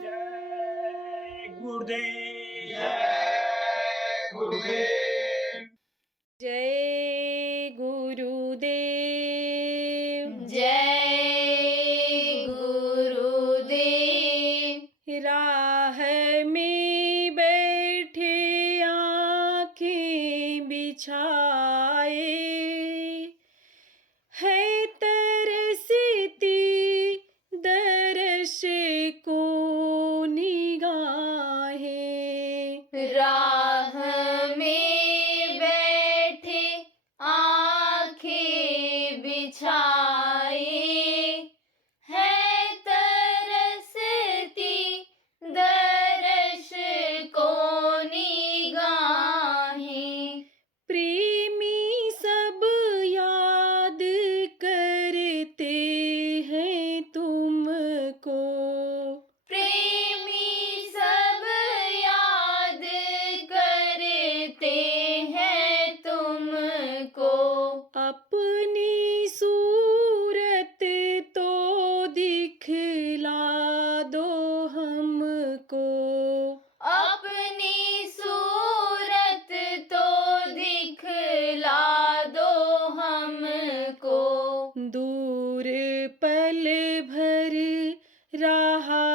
जय गुरुदेव। जय गुरुदेव। जय गुरुदेव। जय गुरुदेव। राह में बैठे आँखें बिछाए, है तरसती दर्श को निगाहें। राह में बैठे आँखें बिछाए, है तरसती दर्श को निगाहें। प्रेमी सब याद करते हैं तुमको, प्रेमी सब याद करते हैं तुमको। अपनी सूरत तो दिखला दो हमको, अपनी सूरत तो दिखला दो हमको। दूर पल भर रहा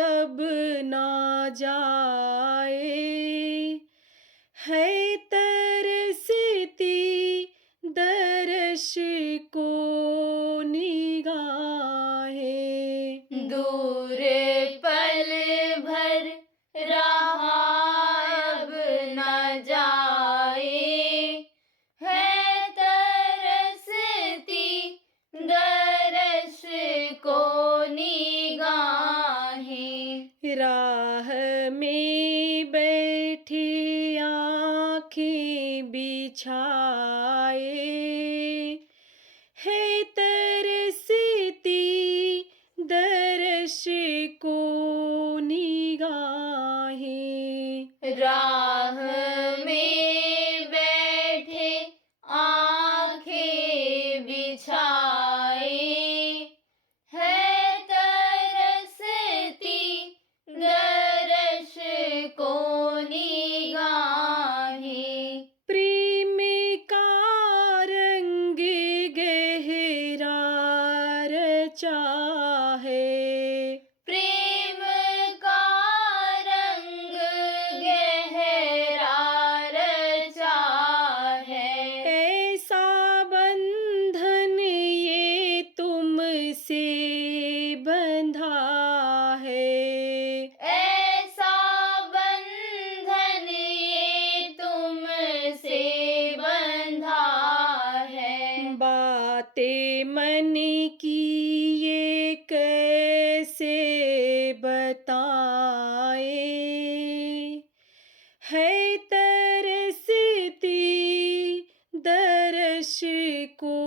अब ना जाए, है तरसती दर्श को निगाहें। दूर पल भर रहा अब न जाए, है तरसती दर्श को निगाहें। राह में बैठी आँखें बिछाए, है तरसती दर्श को निगाहें। राह में बैठे आँखें बिछाए, है तरसती दर्श को निगाहें। प्रेम का रंग गहरा रचा है, प्रेम का रंग गहरा रचा है। ऐसा बंधन ये तुमसे बंधा है, ऐसा बंधन ये तुमसे बंधा है। बातें मन की ये कैसे बताए, है तरसती दर्श को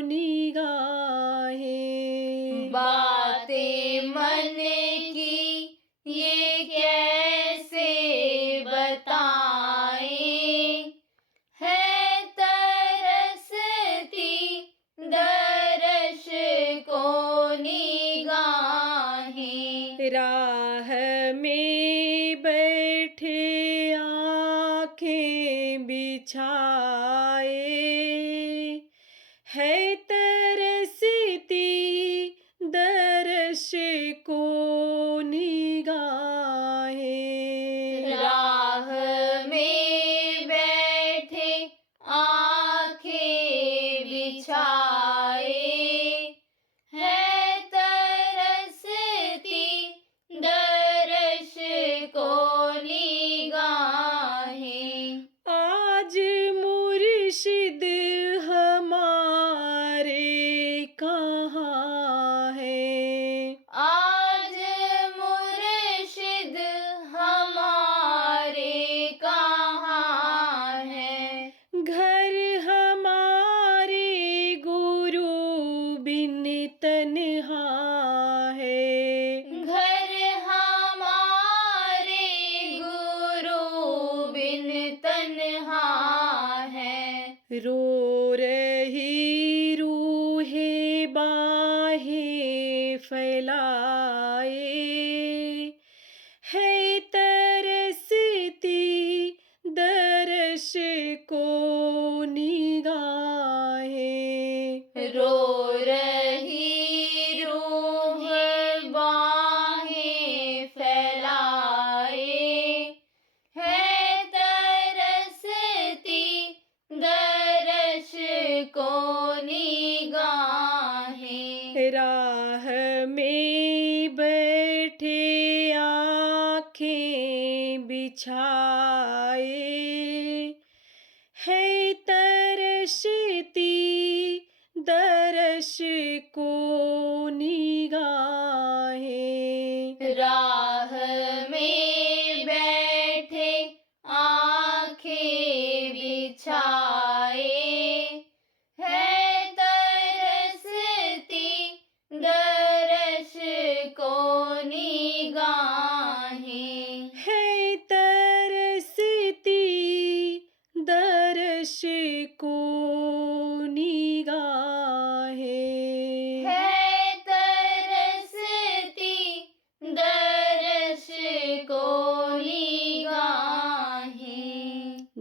निगाहें। बातें मन की ये कैसे बताएं, है तरसती दर्श को निगाहें। राह में बैठे आँखें बिछाए, है तरसती दर्श को निगाहें। राह में बैठे आँखें बिछाए, है तरसती दर्श को निगाहें। आज मुर्शिद हमारे बिछाए है तरसती दर्श को निगाहें। राह में बैठे आंखें बिछाए है तरसती दर्श को निगाहें। है तरसती दर्श को निगाहें। है तरसती दर्श को निगाहें।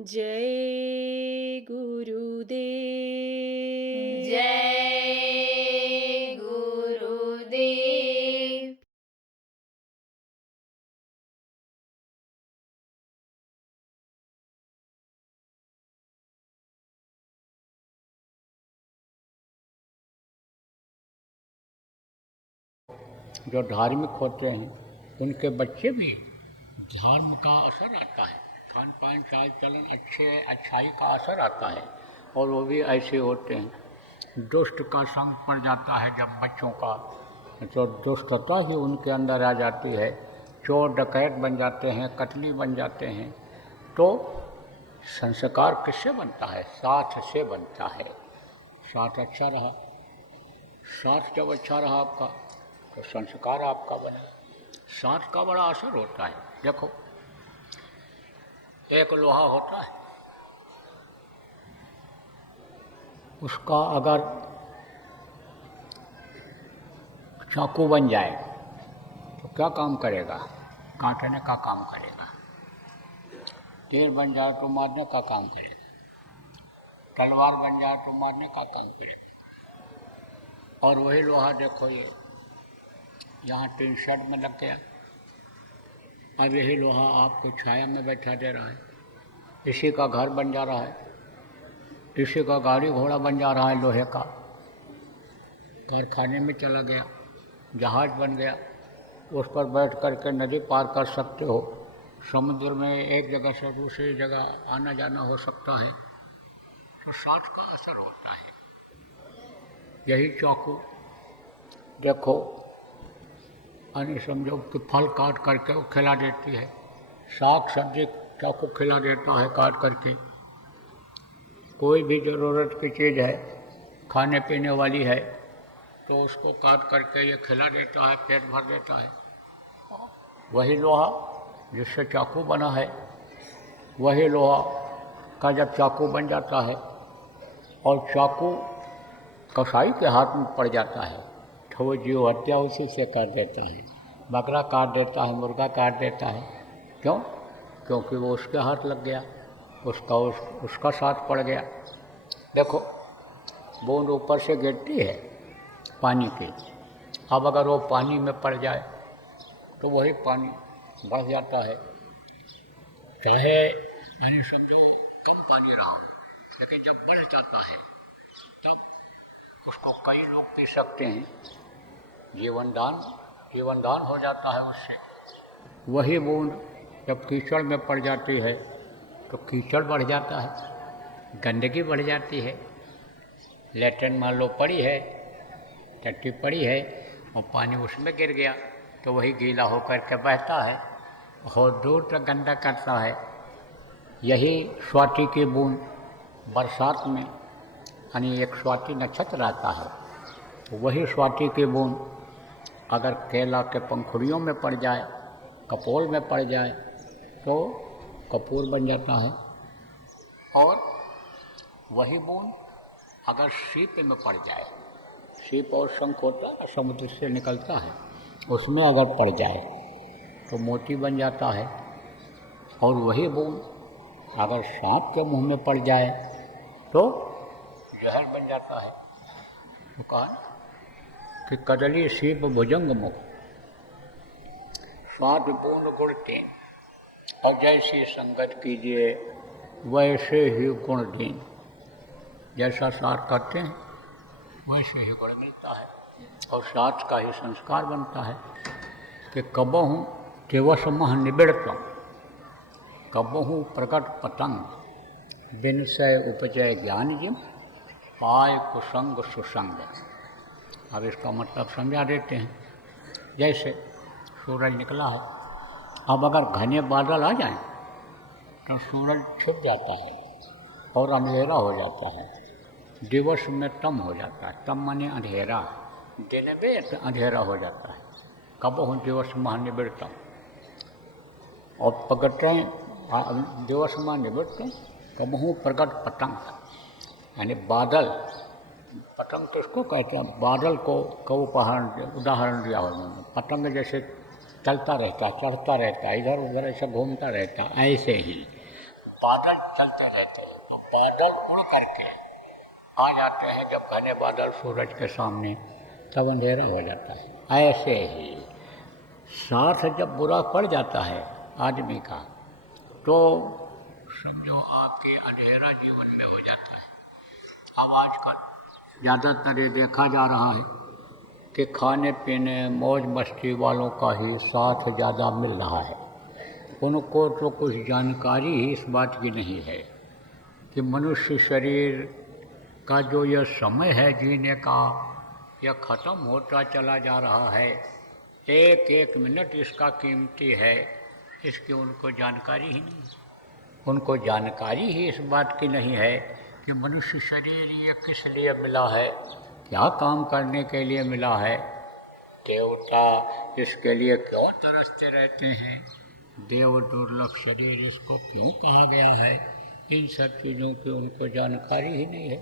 जय गुरुदेव। जय गुरुदेव। जो धार्मिक होते हैं उनके बच्चे भी धर्म का असर आता है, खान पान चाल चलन अच्छाई का असर आता है, और वो भी ऐसे होते हैं। दुष्ट का संग पड़ जाता है जब बच्चों का, तो दुष्टता ही उनके अंदर आ जाती है, चोर डकैत बन जाते हैं, कतली बन जाते हैं। तो संस्कार किससे बनता है? साथ से बनता है। साथ अच्छा रहा, साथ जब अच्छा रहा आपका तो संस्कार आपका बने। साथ का बड़ा असर होता है। देखो, एक लोहा होता है, उसका अगर चाकू बन जाए तो क्या काम करेगा? काटने का काम करेगा। तीर बन जाए तो मारने का काम करेगा। तलवार बन जाए तो मारने का काम करेगा। और वही लोहा देखो, ये यहाँ टीन शेड में लग गया, अब यही लोहा आपको छाया में बैठा दे रहा है। इसी का घर बन जा रहा है, इसी का गाड़ी घोड़ा बन जा रहा है लोहे का। कारखाने में चला गया, जहाज बन गया, उस पर बैठ कर के नदी पार कर सकते हो। समुद्र में एक जगह से दूसरी जगह आना जाना हो सकता है। तो साथ का असर होता है। यही चाकू देखो, यानी समझो कि फल काट करके वो खिला देती है, साग सब्जी चाकू खिला देता है काट करके। कोई भी ज़रूरत की चीज़ है, खाने पीने वाली है, तो उसको काट करके ये खिला देता है, पेट भर देता है। वही लोहा जिससे चाकू बना है, वही लोहा का जब चाकू बन जाता है और चाकू कसाई के हाथ में पड़ जाता है, तो वो जीव हत्या उसी से कर देता है। बकरा काट देता है, मुर्गा काट देता है। क्यों? क्योंकि वो उसके हाथ लग गया, उसका साथ पड़ गया। देखो, बूंद ऊपर से गिरती है पानी की, अब अगर वो पानी में पड़ जाए तो वही पानी बढ़ जाता है। चाहे यानी समझो कम पानी रहा हो, लेकिन जब बढ़ जाता है तब उसको कई लोग पी सकते हैं। जीवन दान हो जाता है उससे। वही बूंद जब कीचड़ में पड़ जाती है तो कीचड़ बढ़ जाता है, गंदगी बढ़ जाती है। लेटरिन मान लो पड़ी है, टट्टी पड़ी है और पानी उसमें गिर गया तो वही गीला होकर के बहता है और दूर तक गंदा करता है। यही स्वाति की बूंद बरसात में, यानी एक स्वाति नक्षत्र आता है, वही स्वाति की बूंद अगर केला के पंखुड़ियों में पड़ जाए, कपोल में पड़ जाए, तो कपूर बन जाता है। और वही बूंद अगर सीप में पड़ जाए, सीप और शंख होता है समुद्र से निकलता है, उसमें अगर पड़ जाए तो मोती बन जाता है। और वही बूंद अगर सांप के मुंह में पड़ जाए तो जहर बन जाता है। तो कहा कि कदली सीप भुजंग मुख, स्वाद बूंद गुण तें, और जैसी संगत कीजिए वैसे ही गुण दीन। जैसा साथ करते हैं वैसे ही गुण मिलता है, और साथ का ही संस्कार बनता है। कि कबहूँ दिवस मह निबिड़तम, कबहू प्रकट पतंग, बिनसय उपजय ज्ञान जिम, पाय कुसंग सुसंग। अब इसका मतलब समझा देते हैं। जैसे सूरज निकला है, अब अगर घने बादल आ जाएं तो सूरज छुप जाता है और अंधेरा हो जाता है, दिवस में तम हो जाता है। तम माने अंधेरा, दिन में अंधेरा हो जाता है। कब हो दिवस महानिवृत्तम और प्रकटें दिवस महानिवृत्तम कबहू प्रकट पतंग, यानी बादल। पतंग तो इसको कहते हैं, बादल को उदाहरण दिया हो उन्होंने। पतंग जैसे चलता रहता है, चढ़ता रहता है, इधर उधर ऐसे घूमता रहता है, ऐसे ही बादल चलते रहते हैं। तो बादल उड़ करके आ जाते हैं जब घने बादल सूरज के सामने, तब अंधेरा हो जाता है। ऐसे ही साथ जब बुरा पड़ जाता है आदमी का, तो समझो आपके अंधेरा जीवन में हो जाता है। अब आजकल ज़्यादातर ये देखा जा रहा है कि खाने पीने मौज मस्ती वालों का ही साथ ज़्यादा मिल रहा है। उनको तो कुछ जानकारी ही इस बात की नहीं है कि मनुष्य शरीर का जो यह समय है जीने का, यह ख़त्म होता चला जा रहा है। एक एक मिनट इसका कीमती है, इसकी उनको जानकारी ही नहीं। उनको जानकारी ही इस बात की नहीं है कि मनुष्य शरीर ये किस लिए मिला है, क्या काम करने के लिए मिला है। देवता इसके लिए क्यों तरसते रहते हैं, देव दुर्लभ शरीर इसको क्यों कहा गया है, इन सब चीज़ों की उनको जानकारी ही नहीं है।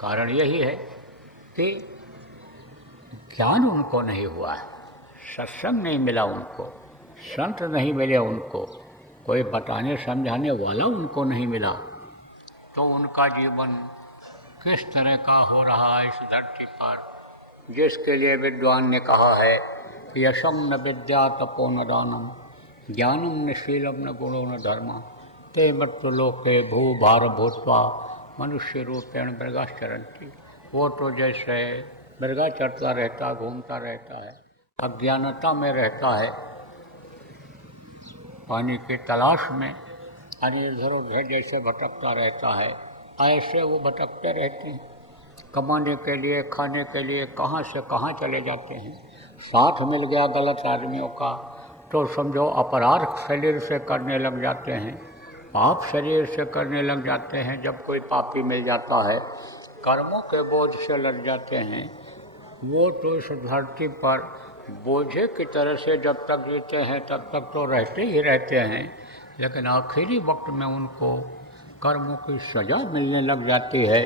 कारण यही है कि ज्ञान उनको नहीं हुआ है, सत्संग नहीं मिला उनको, संत नहीं मिले उनको, कोई बताने समझाने वाला उनको नहीं मिला। तो उनका जीवन किस तरह का हो रहा है इस धरती पर, जिसके लिए विद्वान ने कहा है कि यशम न विद्या तपो न दानम, ज्ञानम न शीलम न गुणो न धर्म, ते मृत्युलोके भू भार भूत्वा मनुष्य रूपेण मृगाश्चरन्ति। वो तो जैसे मृगा चढ़ता रहता, घूमता रहता है, अज्ञानता में रहता है, पानी की तलाश में इधर उधर जैसे भटकता रहता है, ऐसे वो भटकते रहते हैं। कमाने के लिए, खाने के लिए कहाँ से कहाँ चले जाते हैं। साथ मिल गया गलत आदमियों का तो समझो अपराध शरीर से करने लग जाते हैं, पाप शरीर से करने लग जाते हैं। जब कोई पापी मिल जाता है, कर्मों के बोझ से लग जाते हैं, वो तो इस धरती पर बोझे की तरह से जब तक जीते हैं तब तक तो रहते ही रहते हैं, लेकिन आखिरी वक्त में उनको कर्मों की सज़ा मिलने लग जाती है।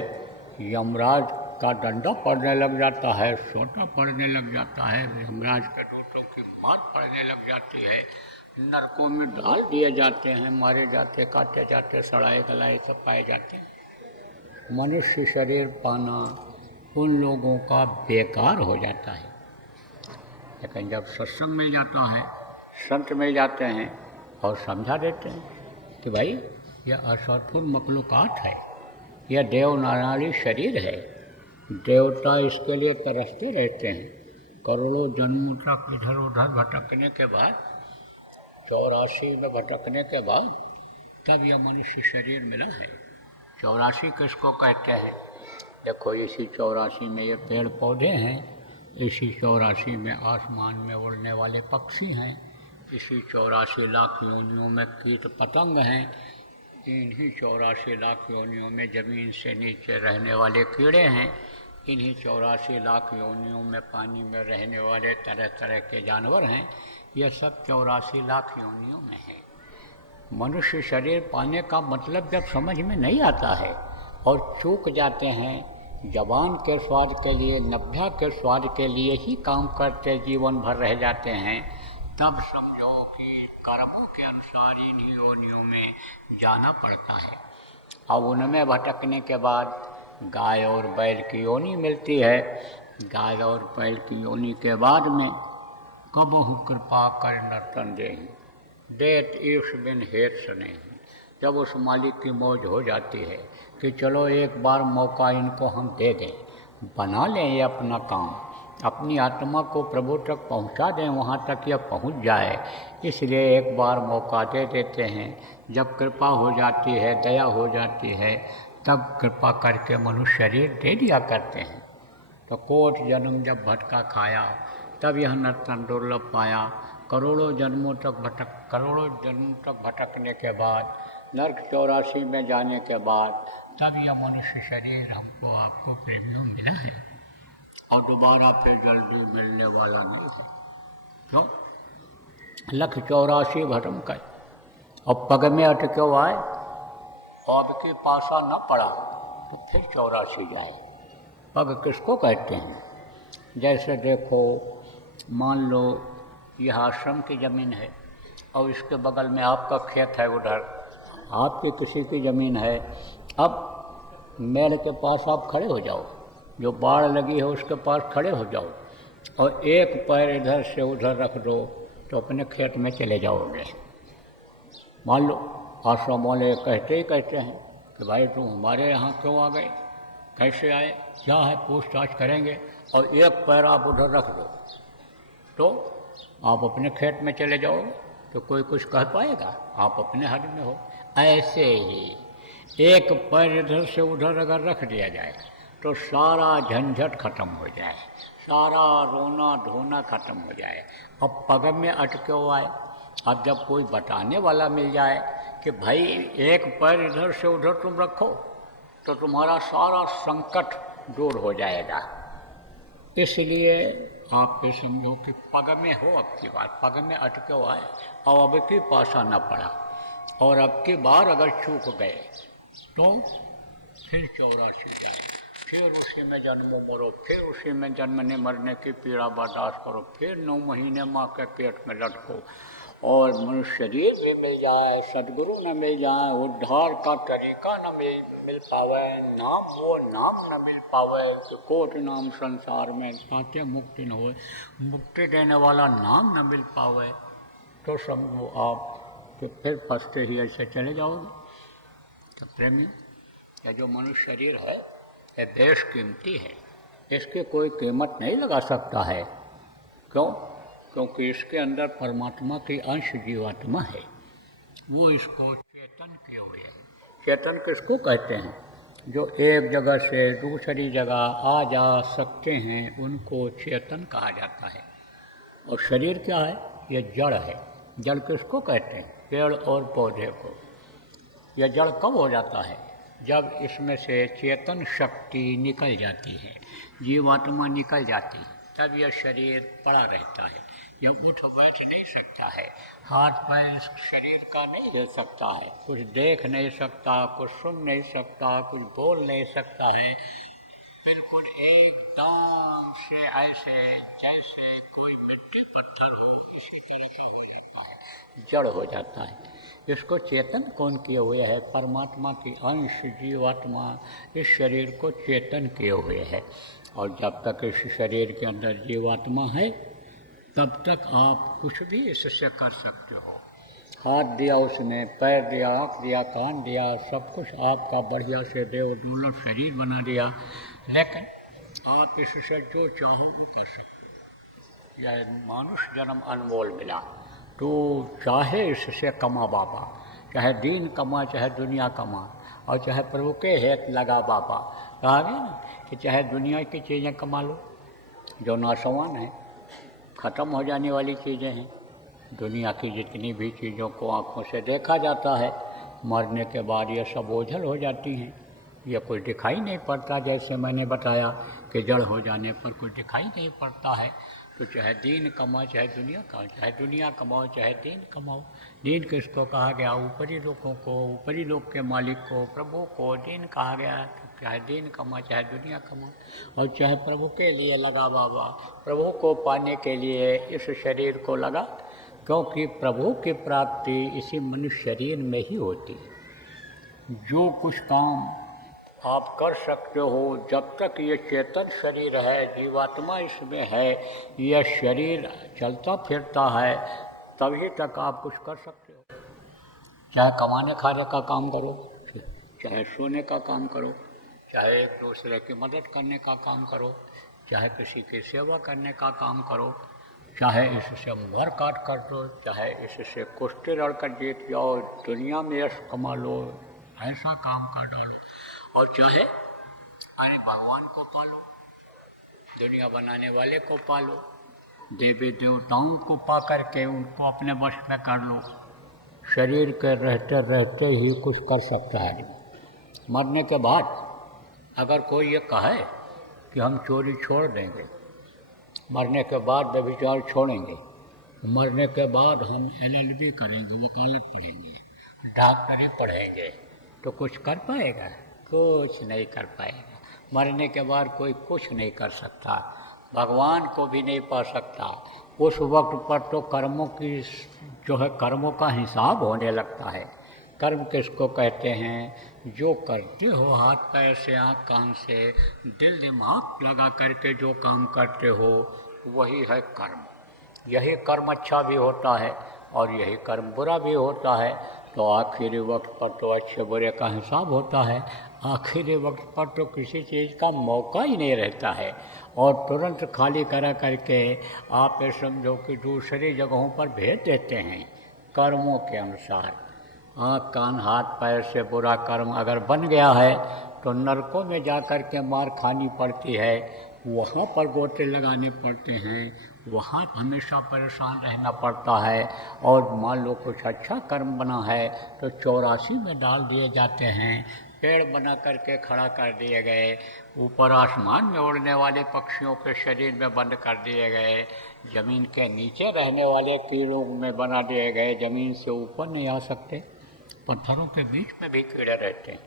यमराज का डंडा पड़ने लग जाता है, सोटा पड़ने लग जाता है, यमराज के दूतों की मार पड़ने लग जाती है, नरकों में डाल दिए जाते हैं, मारे जाते, काटे जाते, सड़ाए गलाए सब पाए जाते हैं। मनुष्य शरीर पाना उन लोगों का बेकार हो जाता है। लेकिन जब सत्संग मिल जाता है, संत मिल जाते हैं और समझा देते हैं कि भाई यह असर्थुल मखलूकात है, यह देव नारायणी शरीर है, देवता इसके लिए तरसते रहते हैं। करोड़ों जन्मों तक इधर उधर भटकने के बाद, 84 में भटकने के बाद तब यह मनुष्य शरीर मिला है। 84 किसको कहते हैं? देखो इसी 84 में ये पेड़ पौधे हैं, इसी 84 में आसमान में उड़ने वाले पक्षी हैं, इसी 84 लाख योनियों में कीट पतंग हैं, इन्हीं 84 लाख योनियों में ज़मीन से नीचे रहने वाले कीड़े हैं, इन्हीं 84 लाख योनियों में पानी में रहने वाले तरह तरह के जानवर हैं। यह सब 84 लाख योनियों में है। मनुष्य शरीर पाने का मतलब जब समझ में नहीं आता है और चूक जाते हैं, जवान के स्वाद के लिए, नभ्या के स्वाद के लिए ही काम करते जीवन भर रह जाते हैं, तब समझो कि कर्मों के अनुसार इन्हीं योनियों में जाना पड़ता है। अब उनमें भटकने के बाद गाय और बैल की योनि मिलती है। गाय और बैल की योनि के बाद में कबहु कृपा कर नर्तन देहि, देत ईश बिन हेत सुने। जब उस मालिक की मौज हो जाती है कि चलो एक बार मौका इनको हम दे दें, बना लें ये अपना काम, अपनी आत्मा को प्रभु तक पहुंचा दें, वहाँ तक यह पहुंच जाए, इसलिए एक बार मौका दे देते हैं। जब कृपा हो जाती है, दया हो जाती है, तब कृपा करके मनुष्य शरीर दे दिया करते हैं। तो कोट जन्म जब भटका खाया, तब यह नर्तन दुर्लभ पाया। करोड़ों जन्मों तक भटकने के बाद, नर्क 84 में जाने के बाद, तब यह मनुष्य शरीर हमको आपको प्रेमियों मिला है, और दोबारा फिर जल्दी मिलने वाला नहीं है। क्यों? 184 भटम कर, और पग में अटक्यो आए, और अब की पासा न पड़ा तो फिर 84 जाए। पग किसको कहते हैं? जैसे देखो, मान लो यह आश्रम की ज़मीन है, और इसके बगल में आपका खेत है, उधर आपकी किसी की ज़मीन है। अब मेल के पास आप खड़े हो जाओ, जो बाढ़ लगी है उसके पास खड़े हो जाओ, और एक पैर इधर से उधर रख दो तो अपने खेत में चले जाओगे। मान लो आश्रम वाले कहते हैं कि भाई तुम हमारे यहाँ क्यों आ गए, कैसे आए, क्या है, पूछताछ करेंगे, और एक पैर आप उधर रख दो तो आप अपने खेत में चले जाओगे, तो कोई कुछ कह पाएगा? आप अपने हद में हो। ऐसे ही एक पैर इधर से उधर अगर रख दिया जाए तो सारा झंझट खत्म हो जाए, सारा रोना धोना खत्म हो जाए। अब पग में अटके हुआ है, अब जब कोई बताने वाला मिल जाए कि भाई एक पैर इधर से उधर तुम रखो, तो तुम्हारा सारा संकट दूर हो जाएगा। इसलिए आप ये समझो कि पग में हो, अब की बार पग में अटके हुआ है, और अब की पासा न पड़ा, और अब की बार अगर चूक गए तो फिर 84 जाए, फिर उसी में जन्मो मरो, फिर उसी में जन्मने मरने की पीड़ा बर्दाश्त करो, फिर 9 महीने माँ के पेट में लटको, और मनुष्य शरीर भी मिल जाए, सदगुरु न मिल जाए, उद्धार का तरीका न मिल पावे, नाम वो नाम न मिल पावे, कोट नाम संसार में पाते मुक्ति न हो, मुक्ति देने वाला नाम न मिल पावे, तो समझो आप कि फिर फंसते ही ऐसे चले जाओगे। तो प्रेमी, यह जो मनुष्य शरीर है यह बेशकीमती है, इसकी कोई कीमत नहीं लगा सकता है। क्यों? क्योंकि इसके अंदर परमात्मा की अंश जीवात्मा है, वो इसको चेतन किए हुए है। चेतन किसको कहते हैं? जो एक जगह से दूसरी जगह आ जा सकते हैं, उनको चेतन कहा जाता है। और शरीर क्या है? ये जड़ है। जड़ किसको कहते हैं? पेड़ और पौधे को। यह जड़ कब हो जाता है? जब इसमें से चेतन शक्ति निकल जाती है, जीवात्मा निकल जाती है, तब यह शरीर पड़ा रहता है। यह उठ बैठ नहीं सकता है, हाथ पैर इस शरीर का नहीं हिल सकता है, कुछ देख नहीं सकता, कुछ सुन नहीं सकता, कुछ बोल नहीं सकता है। बिल्कुल एकदम से ऐसे जैसे कोई मिट्टी पत्थर हो, इसी तरह का हो जाता है, जड़ हो जाता है। इसको चेतन कौन किए हुए है? परमात्मा की अंश जीवात्मा इस शरीर को चेतन किए हुए है। और जब तक इस शरीर के अंदर जीवात्मा है, तब तक आप कुछ भी इससे कर सकते हो। हाथ दिया उसने, पैर दिया, आँख दिया, कान दिया, सब कुछ आपका बढ़िया से देव दुर्लभ शरीर बना दिया, लेकिन आप इससे जो चाहो वो कर सकते। यह मानुष जन्म अनमोल मिला, तो चाहे इससे कमा बाबा, चाहे दीन कमा, चाहे दुनिया कमा, और चाहे प्रभु के हेत लगा बाबा। कहा गया ना कि चाहे दुनिया की चीज़ें कमा लो जो नाशवान है, ख़त्म हो जाने वाली चीज़ें हैं। दुनिया की जितनी भी चीज़ों को आँखों से देखा जाता है, मरने के बाद ये सब ओझल हो जाती हैं, ये कुछ दिखाई नहीं पड़ता। जैसे मैंने बताया कि जड़ हो जाने पर कुछ दिखाई नहीं पड़ता है। तो चाहे दीन कमाओ, चाहे दुनिया कमाओ, चाहे दुनिया कमाओ, चाहे दीन कमाओ। दीन किसको कहा गया? ऊपरी लोगों को, ऊपरी लोक के मालिक को, प्रभु को दीन कहा गया। चाहे दीन कमा, चाहे दुनिया कमा, और चाहे प्रभु के लिए लगा बाबा, प्रभु को पाने के लिए इस शरीर को लगा, क्योंकि प्रभु की प्राप्ति इसी मनुष्य शरीर में ही होती है। जो कुछ काम आप कर सकते हो, जब तक ये चेतन शरीर है, जीवात्मा इसमें है, यह शरीर चलता फिरता है, तभी तक आप कुछ कर सकते हो। चाहे कमाने खाने का काम करो, चाहे सोने का काम करो, चाहे एक दूसरे की मदद करने का काम करो, चाहे किसी की सेवा करने का काम करो, चाहे इससे मर काट कर दो, चाहे इससे कुश्ती लड़कर जीत जाओ, दुनिया में यश कमा लो, ऐसा काम कर डालो, और चाहे अरे भगवान को पालो, दुनिया बनाने वाले को पालो, देवी देवताओं को पा करके उनको अपने वश में कर लो। शरीर के रहते रहते ही कुछ कर सकता है आदमी। मरने के बाद अगर कोई ये कहे कि हम चोरी छोड़ देंगे, मरने के बाद व्यभिचार छोड़ेंगे, मरने के बाद हम LLB करेंगे, वकालत पढ़ेंगे, डॉक्टरी पढ़ेंगे, तो कुछ कर पाएगा? कुछ नहीं कर पाएगा। मरने के बाद कोई कुछ नहीं कर सकता, भगवान को भी नहीं पा सकता। उस वक्त पर तो कर्मों की जो है कर्मों का हिसाब होने लगता है। कर्म किसको कहते हैं? जो करते हो हाथ पैर से, आँख कान से, दिल दिमाग लगा करके जो काम करते हो, वही है कर्म। यही कर्म अच्छा भी होता है और यही कर्म बुरा भी होता है। तो आखिरी वक्त पर तो अच्छे बुरे का हिसाब होता है, आखिरी वक्त पर तो किसी चीज़ का मौका ही नहीं रहता है, और तुरंत खाली करा करके आप ये समझो कि दूसरी जगहों पर भेज देते हैं कर्मों के अनुसार। आँख कान हाथ पैर से बुरा कर्म अगर बन गया है तो नरकों में जा कर के मार खानी पड़ती है, वहाँ पर गोते लगाने पड़ते हैं, वहाँ हमेशा परेशान रहना पड़ता है। और मान लो कुछ अच्छा कर्म बना है तो 84 में डाल दिए जाते हैं, पेड़ बना करके खड़ा कर दिए गए, ऊपर आसमान में उड़ने वाले पक्षियों के शरीर में बंद कर दिए गए, ज़मीन के नीचे रहने वाले कीड़ों में बना दिए गए, ज़मीन से ऊपर नहीं आ सकते। पत्थरों के बीच में भी कीड़े रहते हैं,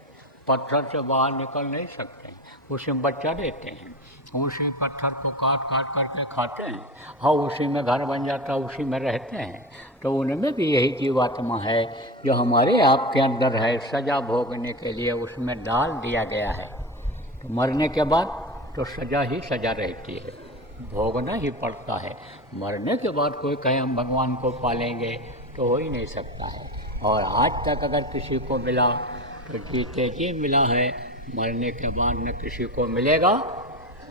पत्थर से बाहर निकल नहीं सकते, उसे बच्चा देते हैं, उसी पत्थर को काट काट करके खाते हैं, हाँ उसी में घर बन जाता है, उसी में रहते हैं। तो उनमें भी यही जीवात्मा है जो हमारे आपके अंदर है, सज़ा भोगने के लिए उसमें डाल दिया गया है। तो मरने के बाद तो सज़ा ही सज़ा रहती है, भोगना ही पड़ता है। मरने के बाद कोई कहे हम भगवान को पालेंगे तो हो ही नहीं सकता है। और आज तक अगर किसी को मिला तो जीते जी मिला है, मरने के बाद न किसी को मिलेगा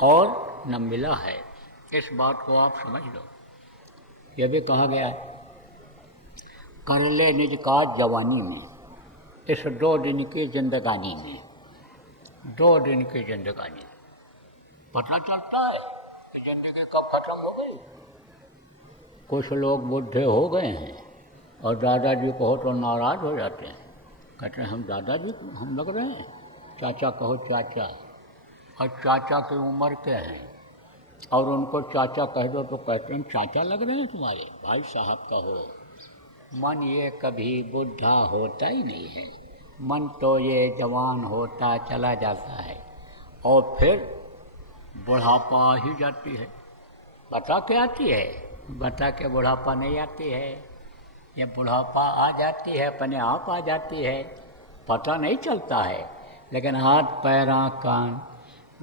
और न मिला है। इस बात को आप समझ लो। यह भी कहा गया है, कर ले निज काज जवानी में, इस 2 दिन की जिंदगानी में, 2 दिन की जिंदगानी पता चलता है कि जिंदगी कब खत्म हो गई। कुछ लोग बुढ़े हो गए हैं और दादाजी कहो तो नाराज़ हो जाते हैं, कहते हैं हम दादाजी हम लग रहे हैं, चाचा कहो चाचा, और चाचा की उम्र के हैं और उनको चाचा कह दो तो कहते हैं चाचा लग रहे हैं तुम्हारे, भाई साहब कहो। मन ये कभी बुढ़ा होता ही नहीं है, मन तो ये जवान होता चला जाता है और फिर बुढ़ापा ही जाती है। बता के आती है, बता के बुढ़ापा नहीं आती है। ये बुढ़ापा आ जाती है, अपने आप आ जाती है, पता नहीं चलता है। लेकिन हाथ पैर आँख कान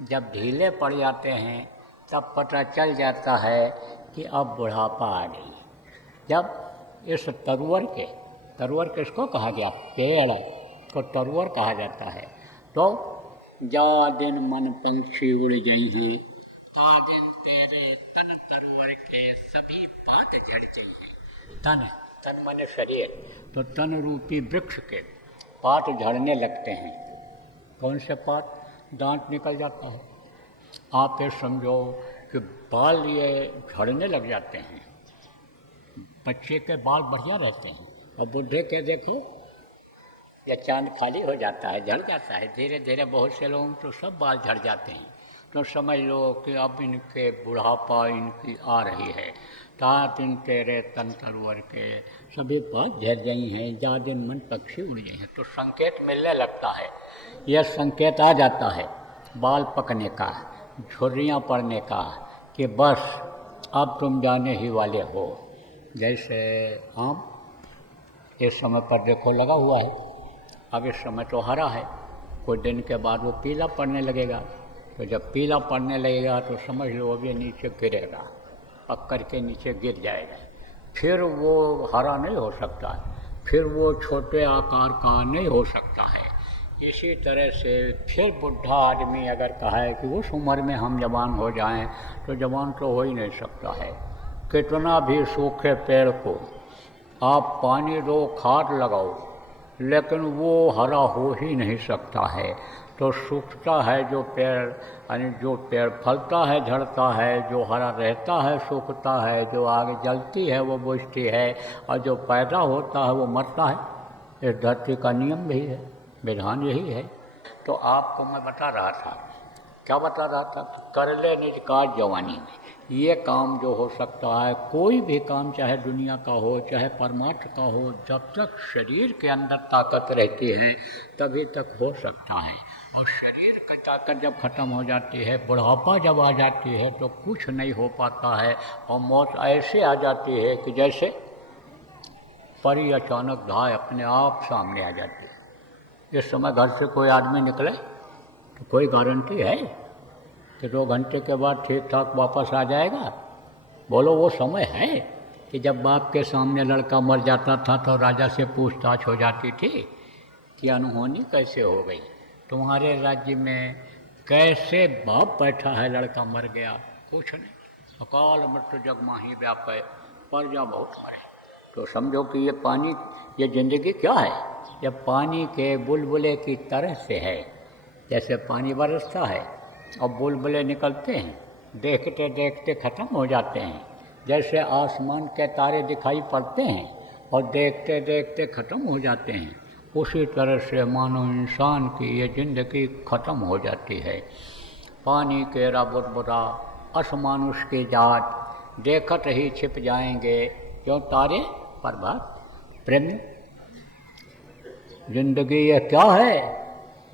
जब ढीले पड़ जाते हैं तब पता चल जाता है कि अब बुढ़ापा आ गई। जब इस तरुवर किसको कहा गया? पेड़ को तरुवर कहा जाता है। तो जा दिन मन पंछी उड़ गई हैं, ता दिन तेरे तन तरुवर के सभी पात झड़ गई हैं। तन माने शरीर, तो तन रूपी वृक्ष के पात झड़ने लगते हैं। कौन से पात? दांत निकल जाता है। आप ये समझो कि बाल ये झड़ने लग जाते हैं। बच्चे के बाल बढ़िया रहते हैं और बूढ़े के देखो या चांद खाली हो जाता है, झड़ जाता है धीरे धीरे। बहुत से लोगों तो सब बाल झड़ जाते हैं। तो समझ लो कि अब इनके बुढ़ापा इनकी आ रही है। तात इन तेरे तन तरुवर के सभी पात झड़ गई हैं, जा दिन मन पक्षी उड़ गए हैं। तो संकेत मिलने लगता है, यह संकेत आ जाता है बाल पकने का, झुर्रियाँ पड़ने का, कि बस अब तुम जाने ही वाले हो। जैसे आम इस समय पर देखो लगा हुआ है, अब इस समय तो हरा है, कुछ दिन के बाद वो पीला पड़ने लगेगा। तो जब पीला पड़ने लगेगा तो समझ लो अब ये नीचे गिरेगा, पकड़ के नीचे गिर जाएगा। फिर वो हरा नहीं हो सकता, फिर वो छोटे आकार का नहीं हो सकता है। इसी तरह से फिर बुढ़ा आदमी अगर कहा है कि उस उम्र में हम जवान हो जाएं, तो जवान तो हो ही नहीं सकता है। कितना भी सूखे पेड़ को आप पानी दो, खाद लगाओ, लेकिन वो हरा हो ही नहीं सकता है। तो सूखता है जो पेड़, यानी जो पेड़ फलता है, झड़ता है, जो हरा रहता है सूखता है, जो आगे जलती है वो बुझती है, और जो पैदा होता है वो मरता है। इस धरती का नियम भी है, विधान यही है। तो आपको मैं बता रहा था, क्या बता रहा था? कर ले निज काज जवानी में। ये काम जो हो सकता है, कोई भी काम, चाहे दुनिया का हो चाहे परमार्थ का हो, जब तक शरीर के अंदर ताकत रहती है तभी तक हो सकता है। और शरीर की ताकत जब खत्म हो जाती है, बुढ़ापा जब आ जाती है, तो कुछ नहीं हो पाता है। और मौत ऐसे आ जाती है कि जैसे परी अचानक धाय अपने आप सामने आ जाती है। इस समय घर से कोई आदमी निकले तो कोई गारंटी है कि 2 घंटे के बाद ठीक ठाक वापस आ जाएगा? बोलो, वो समय है कि जब बाप के सामने लड़का मर जाता था तो राजा से पूछताछ हो जाती थी कि अनहोनी कैसे हो गई, तुम्हारे राज्य में कैसे बाप बैठा है, लड़का मर गया? कुछ नहीं, अकाल मृत्यु जग माही व्यापे, प्रजा बहुत मरे। तो समझो कि ये पानी, ये जिंदगी क्या है? ये पानी के बुलबुले की तरह से है। जैसे पानी बरसता है और बुलबुले निकलते हैं, देखते देखते ख़त्म हो जाते हैं। जैसे आसमान के तारे दिखाई पड़ते हैं और देखते देखते ख़त्म हो जाते हैं, उसी तरह से मानो इंसान की ये ज़िंदगी ख़त्म हो जाती है। पानी केरा बुदबुदा असमानुष की जात, देखत ही छिप जाएंगे क्यों तारे प्रभात। प्रेम, जिंदगी यह क्या है?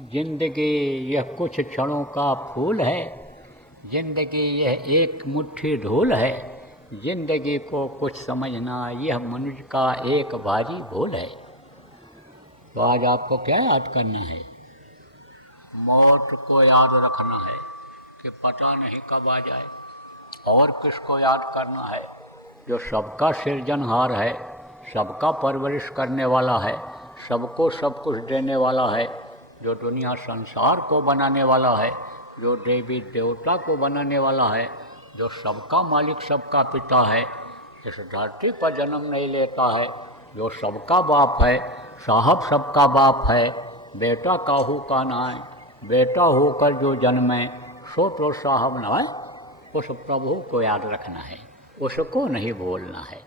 जिंदगी यह कुछ क्षणों का फूल है। जिंदगी यह एक मुट्ठी धूल है। जिंदगी को कुछ समझना यह मनुष्य का एक भारी भूल है। तो आज आपको क्या याद करना है? मौत को याद रखना है कि पता नहीं कब आ जाए। और किसको याद करना है? जो सबका सृजनहार है, सबका परवरिश करने वाला है, सबको सब कुछ देने वाला है, जो दुनिया संसार को बनाने वाला है, जो देवी देवता को बनाने वाला है, जो सबका मालिक सबका पिता है, इस धरती पर जन्म नहीं लेता है, जो सबका बाप है, साहब सबका बाप है, बेटा काहू का नाय, बेटा होकर जो जन्मे सो तो साहब नाय। उस प्रभु को याद रखना है, उसको नहीं भूलना है।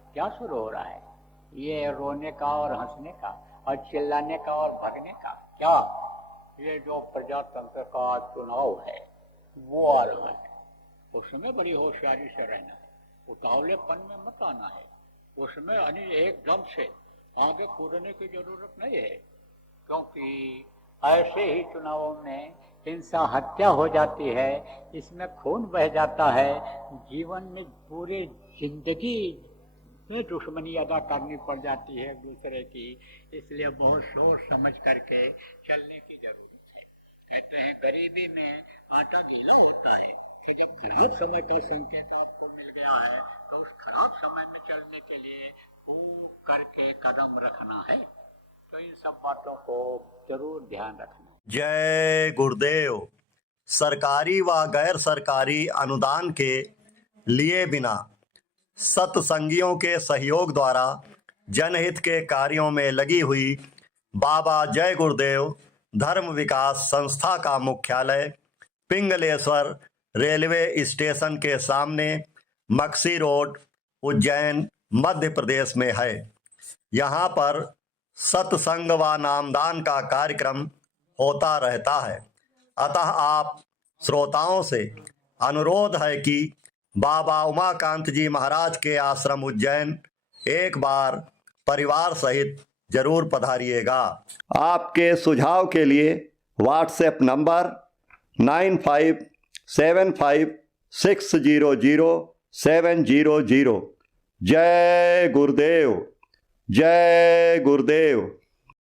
क्या शुरू हो रहा है? ये रोने का और हंसने का और चिल्लाने का और भगने का? क्या ये जो प्रजातंत्र का चुनाव है वो आ रहा है, उसमें बड़ी होशियारी से रहना है, उतावलेपन में मत आना है। उसमें एकदम से आगे कूदने की जरूरत नहीं है, क्योंकि ऐसे ही चुनावों में हिंसा हत्या हो जाती है, इसमें खून बह जाता है, जीवन में पूरी जिंदगी में दुश्मनी अदा करनी पड़ जाती है एक दूसरे की। इसलिए बहुत सोच समझ करके चलने की जरूरत है। कहते हैं गरीबी में आटा गीला होता है कि जब खराब समय का संकेत आपको मिल गया है तो उस खराब समय में चलने के लिए खूब करके कदम रखना है। तो इन सब बातों को जरूर ध्यान रखना। जय गुरुदेव। सरकारी व गैर सरकारी अनुदान के लिए बिना सत्संगियों के सहयोग द्वारा जनहित के कार्यों में लगी हुई बाबा जय गुरुदेव धर्म विकास संस्था का मुख्यालय पिंगलेश्वर रेलवे स्टेशन के सामने मक्सी रोड, उज्जैन, मध्य प्रदेश में है। यहाँ पर सत्संग व नामदान का कार्यक्रम होता रहता है। अतः आप श्रोताओं से अनुरोध है कि बाबा उमाकांत जी महाराज के आश्रम उज्जैन एक बार परिवार सहित जरूर पधारिएगा। आपके सुझाव के लिए व्हाट्सएप नंबर 9575600700। जय गुरुदेव, जय गुरुदेव।